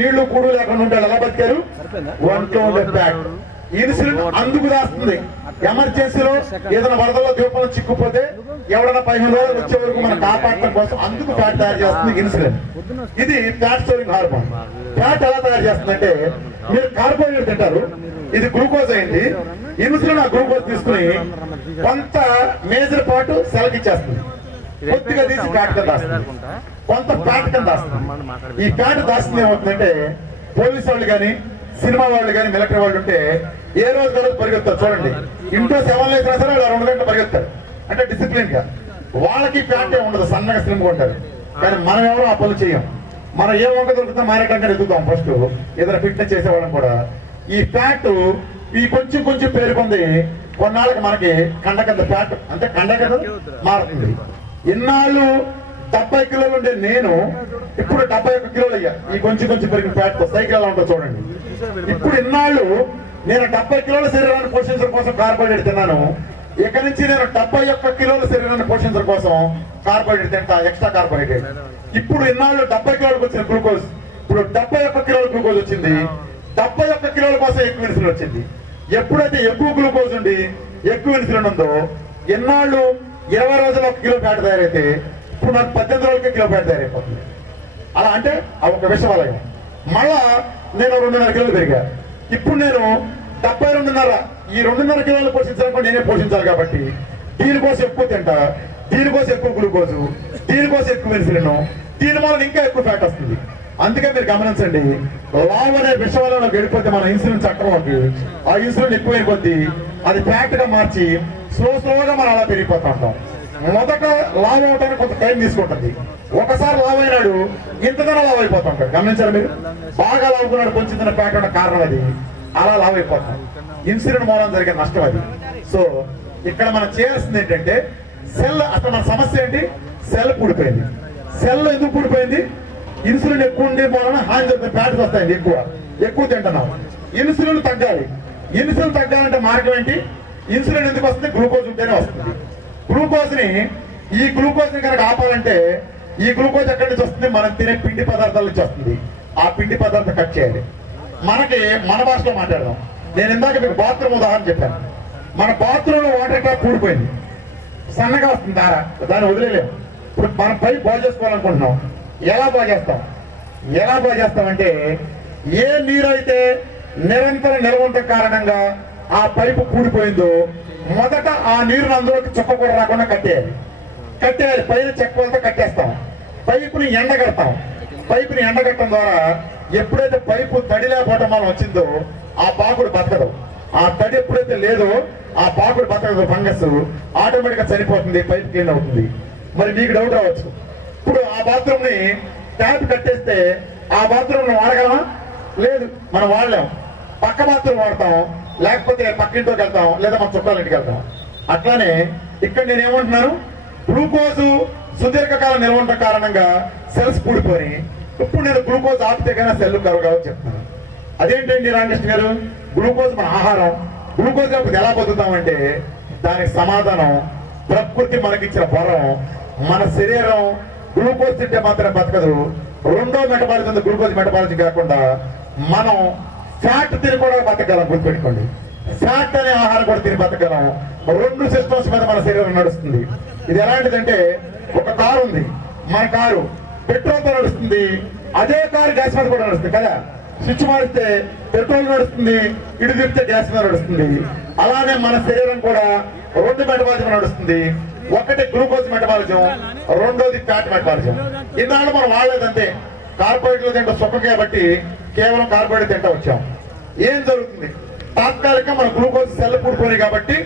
నీళ్లు కూడు లేకుండా ఉంటాడు, ఎలా బతికారు? ఒంట్లో ఉండే ఫ్యాట్. ఇన్సులిన్ అందుకు దాస్తుంది. ఎమర్జెన్సీలో ఏదైనా వరదల్లో దీపంలో చిక్కుపోతే ఎవరైనా 15 రోజులు వచ్చే వరకు మనం కాపాడటం కోసం అందుకు ఫ్యాట్ తయారు చేస్తుంది ఇన్సులిన్. ఇది ఫ్యాట్ స్టోరింగ్ హార్మోన్. ఫ్యాట్ ఎలా తయారు చేస్తుందంటే, మీరు కార్బోహైడ్రేట్ తింటారు, ఇది గ్లూకోజ్ అయింది, ఇన్సులిన్ ఆ గ్లూకోజ్ తీసుకుని కొంత మేజర్ పార్ట్ సెల్కి ఇచ్చేస్తుంది, కొద్దిగా తీసి ఫ్యాట్ కింద దాస్తుంది, కొంత ఫ్యాట్ కింద దాస్తుంది. ఈ ఫ్యాట్ దాస్తుంది ఏమవుతుందంటే, పోలీసు వాళ్ళు కానీ సినిమా వాళ్ళు కానీ మిలిటరీ వాళ్ళు ఉంటే ఏ రోజు రోజు పరిగెత్తారు చూడండి. ఇంట్లో 7 వేసినా సరే వాళ్ళు 2 గంటలు పరిగెత్తారు, అంటే డిసిప్లిన్ గా. వాళ్ళకి ఫ్యాట్ ఉండదు, సన్నగా స్లిమ్గా ఉంటారు. కానీ మనం ఎవరో ఆ పనులు చేయం. మనం ఏ వంక దొరుకుతాం మారేటంగా ఎదుగుతాం. ఫస్ట్ ఏదైనా ఫిట్నెస్ చేసేవాళ్ళం కూడా ఈ ఫ్యాట్ ఈ కొంచెం కొంచెం పేరుకుంది, కొన్నాళ్ళకి మనకి కండ కింద ఫ్యాట్ అంటే కండ కింద మారుతుంది. ఇన్నాళ్ళు 70 కిలోలు ఉండే నేను ఇప్పుడు 71 కిలోలు అయ్యా. ఈ కొంచెం కొంచెం పెరిగిన ఫ్యాట్ సైకిల్ ఎలా ఉంటుందో చూడండి. ఇప్పుడు ఇన్నాళ్ళు నేను 70 కిలోల శరీరాన్ని పోషించడం కోసం కార్బోహైడ్రేట్ తిన్నాను. ఇక్కడి నుంచి నేను 71 కిలోల శరీరాన్ని పోషించడం కోసం కార్బోహైడ్రేట్ తింటా, ఎక్స్ట్రా కార్బోహైడ్రేట్. ఇప్పుడు ఇన్నాళ్ళు 70 కిలోలకు వచ్చిన గ్లూకోజ్ ఇప్పుడు 71 కిలోల గ్లూకోజ్ వచ్చింది. 71 కిలోల కోసం ఎక్కువ ఇన్సులిన్ వచ్చింది. ఎప్పుడైతే ఎక్కువ గ్లూకోజ్ ఉండి ఎక్కువ ఇన్సులిన్ ఉందో, ఎన్నాళ్ళు 20 రోజులు 1 కిలో ఫ్యాట్ తయారైతే ఇప్పుడు నాకు 18 రోజులకే కిలో ఫ్యాట్ తయారైపోతుంది. అలా అంటే అది ఒక విషవలయం. మళ్ళా నేను 2.5 కిలోలు పెరిగా. ఇప్పుడు నేను 72.5, ఈ 2.5 కిలోలు పోషించాలనుకో నేనే పోషించాలి కాబట్టి దీనికోసం ఎక్కువ తింటా, దీనికోసం ఎక్కువ గ్లూకోజు, దీనికోసం ఎక్కువ ఇన్సులిన్, దీని వల్ల ఇంకా ఎక్కువ ఫ్యాట్ వస్తుంది. అందుకే మీరు గమనించండి, లావ్ అనే విషయంలో గడిపోతే మన ఇన్సులిన్ చక్రంలోకి ఆ ఇన్సులిన్ ఎక్కువైన కొద్దీ అది ఫ్యాట్ గా మార్చి స్లోగా మనం అలా పెరిగిపోతా ఉంటాం. మొదట లావ్ అవటానికి కొంత టైం తీసుకుంటుంది. ఒకసారి లావ్ అయినాడు ఇంతకన్నా లావ్ అయిపోతా ఉంటాడు. గమనించారు మీరు? బాగా లావుకున్నాడు, కొంచెం తిన్న ఫ్యాట్ ఉన్న కారణం అది, అలా లావ్ అయిపోతాం. ఇన్సులిన్ మూలం జరిగే నష్టం అది. సో ఇక్కడ మనం చేయాల్సింది ఏంటంటే, సెల్ అసలు మన సమస్య ఏంటి? సెల్ పూడిపోయింది. సెల్ ఎందుకు పూడిపోయింది? ఇన్సులిన్ ఎక్కువ ఉండే మూలన హాని జరుగుతుంది, ఫ్యాట్స్ వస్తాయండి, ఎక్కువ తింటున్నాం. ఇన్సులిన్ తగ్గాలి. ఇన్సులిన్ తగ్గాలంటే మార్గం ఏంటి? ఇన్సులిన్ ఎందుకు వస్తుంది? గ్లూకోజ్ ఉంటేనే వస్తుంది. గ్లూకోజ్ ని ఈ గ్లూకోజ్ ని కనుక ఆపాలంటే, ఈ గ్లూకోజ్ ఎక్కడి నుంచి వస్తుంది? మనం తినే పిండి పదార్థాల నుంచి వస్తుంది. ఆ పిండి పదార్థం కట్ చేయాలి. మనకి మన భాషలో మాట్లాడదాం. నేను ఇందాక మీకు బాత్రూమ్ ఉదాహరణ చెప్పాను. మన బాత్రూమ్ లో వాటర్ ట్యాప్ పూడిపోయింది, సన్నగా వస్తుంది దార, దాన్ని వదిలేలేము. ఇప్పుడు మనం పైప్ బాగు చేసుకోవాలనుకుంటున్నాం. ఎలా బాగు చేస్తామంటే, ఏ నీరు అయితే నిరంతరం నిల్వ ఉండటం కారణంగా ఆ పైపు పూడిపోయిందో మొదట ఆ నీరును అందులోకి చుక్క కూడా రాకుండా కట్టేయాలి. పైన చెక్కలతో కట్టేస్తాం. పైపుని ఎండగడతాం. పైపుని ఎండగట్టడం ద్వారా ఎప్పుడైతే పైపు తడి లేకపోవడం మనం వచ్చిందో ఆ పాకుడు బతకదు. ఆ తడి ఎప్పుడైతే లేదో ఆ పాకుడు బతకదు, ఫంగస్ ఆటోమేటిక్ గా చనిపోతుంది, పైపు క్లీన్ అవుతుంది. మరి మీకు డౌట్ రావచ్చు, ఇప్పుడు ఆ బాత్రూమ్ ని ట్యాప్ కట్టేస్తే ఆ బాత్రూమ్ ని వాడగలమా? లేదు, మనం వాడలేం. పక్క బాత్రూమ్ వాడతాం, లేకపోతే పక్కింటికి వెళ్తాం, లేదా మన చుట్టాల ఇంటికి వెళ్తాం. అట్లానే ఇక్కడ నేను ఏమంటున్నాను, గ్లూకోజు సుదీర్ఘకాలం నిల్వ ఉండటం కారణంగా సెల్స్ పూడిపోయి ఇప్పుడు నేను గ్లూకోజ్ ఆపితే కన్నా సెల్ కరవగాలని చెప్తున్నాను. అదేంటండి రామకృష్ణ గారు? గ్లూకోజ్ మన ఆహారం, గ్లూకోజ్ లేకపోతే ఎలా బతుకుతామంటే దానికి సమాధానం ప్రకృతి మనకిచ్చిన వరం. మన శరీరం గ్లూకోజ్ తింటే మాత్రం బతకదు. రెండో మెటబాలిజం గ్లూకోజ్ మెటబాలిజం కాకుండా మనం ఫ్యాట్ తిని కూడా బతకగలం. గుర్తుపెట్టుకోండి, ఫ్యాట్ అనే ఆహారం కూడా తిని బతకగలం. 2 సిస్టమ్స్ మీద మన శరీరం నడుస్తుంది. ఇది ఎలాంటిదంటే, ఒక కారు ఉంది, మన కారు పెట్రోల్ తో నడుస్తుంది, అదే కారు గ్యాస్ మీద కూడా నడుస్తుంది కదా. స్విచ్ మారిస్తే పెట్రోల్ నడుస్తుంది, ఇటు తిప్పితే గ్యాస్ మీద నడుస్తుంది. అలానే మన శరీరం కూడా 2 మెటబాలిజం నడుస్తుంది. ఒకటి గ్లూకోజ్ మెటబాలిజం, రెండోది ఫ్యాట్ మెటబాలిజం. ఇన్నాళ్ళు మనం వాడలేదంతే, కార్బోహైడ్రేట్ తింటే సుఖం కాబట్టి కేవలం కార్బోహైడ్రేట్ తింటా వచ్చాం. ఏం జరుగుతుంది? తాత్కాలికంగా మన గ్లూకోజ్ సెల్ పూడిపోయినాయి కాబట్టి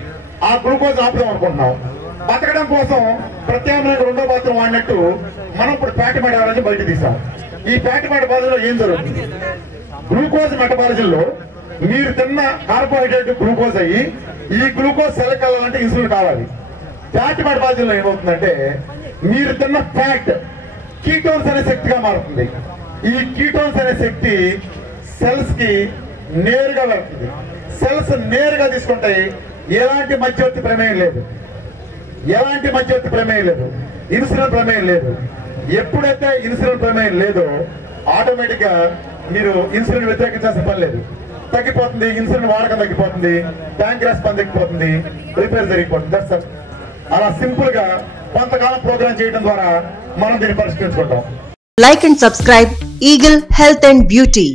ఆ గ్లూకోజ్ ఆపుదాం అనుకుంటున్నాం. బతకడం కోసం ప్రత్యామ్నాయంగా రెండో బాత్రూమ్ వాడినట్టు మనం ఇప్పుడు ఫ్యాట్ మెటబాలిజం బయట తీసాం. ఈ ఫ్యాట్ మెటబాలిజంలో ఏం జరుగుతుంది? గ్లూకోజ్ మెటబాలిజంలో మీరు తిన్న కార్బోహైడ్రేట్ గ్లూకోజ్ అయ్యి ఈ గ్లూకోజ్ సెల్ కలాలంటే ఇన్సులిన్ కావాలి. ఫ్యాట్ మెటబాలిజంలో ఏమవుతుందంటే, మీరు తిన్న ఫ్యాట్ కీటోన్స్ అనే శక్తిగా మారుతుంది. ఈ కీటోన్స్ అనే శక్తి సెల్స్ కి నేరుగా వెళ్తుంది. సెల్స్ నేరుగా తీసుకుంటాయి. ఎలాంటి మధ్యవర్తి ప్రమేయం లేదు, ఇన్సులిన్ ప్రమేయం లేదు. ఎప్పుడైతే ఇన్సులిన్ ప్రమేయం లేదో ఆటోమేటిక్ గా మీరు ఇన్సులిన్ వ్యతిరేకించాల్సిన పని లేదు, తగ్గిపోతుంది. ఇన్సులిన్ వాడకం తగ్గిపోతుంది, ప్యాంక్రియాస్ పని తగ్గిపోతుంది, రిపేర్ జరిగిపోతుంది. That's all. అలా సింపుల్ గా కొంతకాలం ప్రోగ్రామ్ చేయడం ద్వారా మనం దీన్ని పరిష్కరించుకుంటాం. Like and subscribe Eagle Health and Beauty.